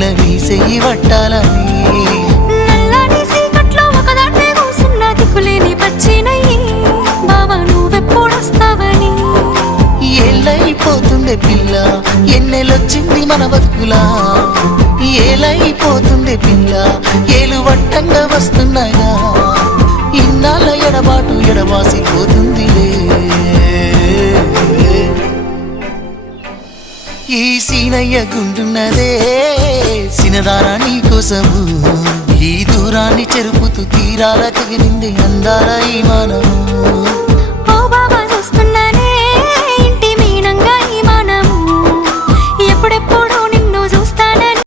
పిల్ల నీ చెయ్యి పట్టాలని నల్లని సీకట్లో ఒకదాన్నే కూసున్న దిక్కులేని పచ్చినయ్యి బావా నువ్వెప్పుడొస్తావని ఏళ్ళైపోతుండే పిల్ల ఎన్నెలొచ్చింది మన బతుకులా ఏలైపోతుండే పిల్ల ఏలు వట్టంగా వస్తున్నాయా ఇన్నాళ్ళ ఎడబాటు ఎడవాసిపోతుందిలే ఈ సీనయ్య గుండున్నదే సినదారా నీ కోసము ఈ దూరాన్ని చెరుపుతూ తీరాల తెగిరింది అందాల ఈ మానము ఓ బాబా చూస్తున్నానే ఇంటి మీనంగా ఈ మనము ఎప్పుడెప్పుడు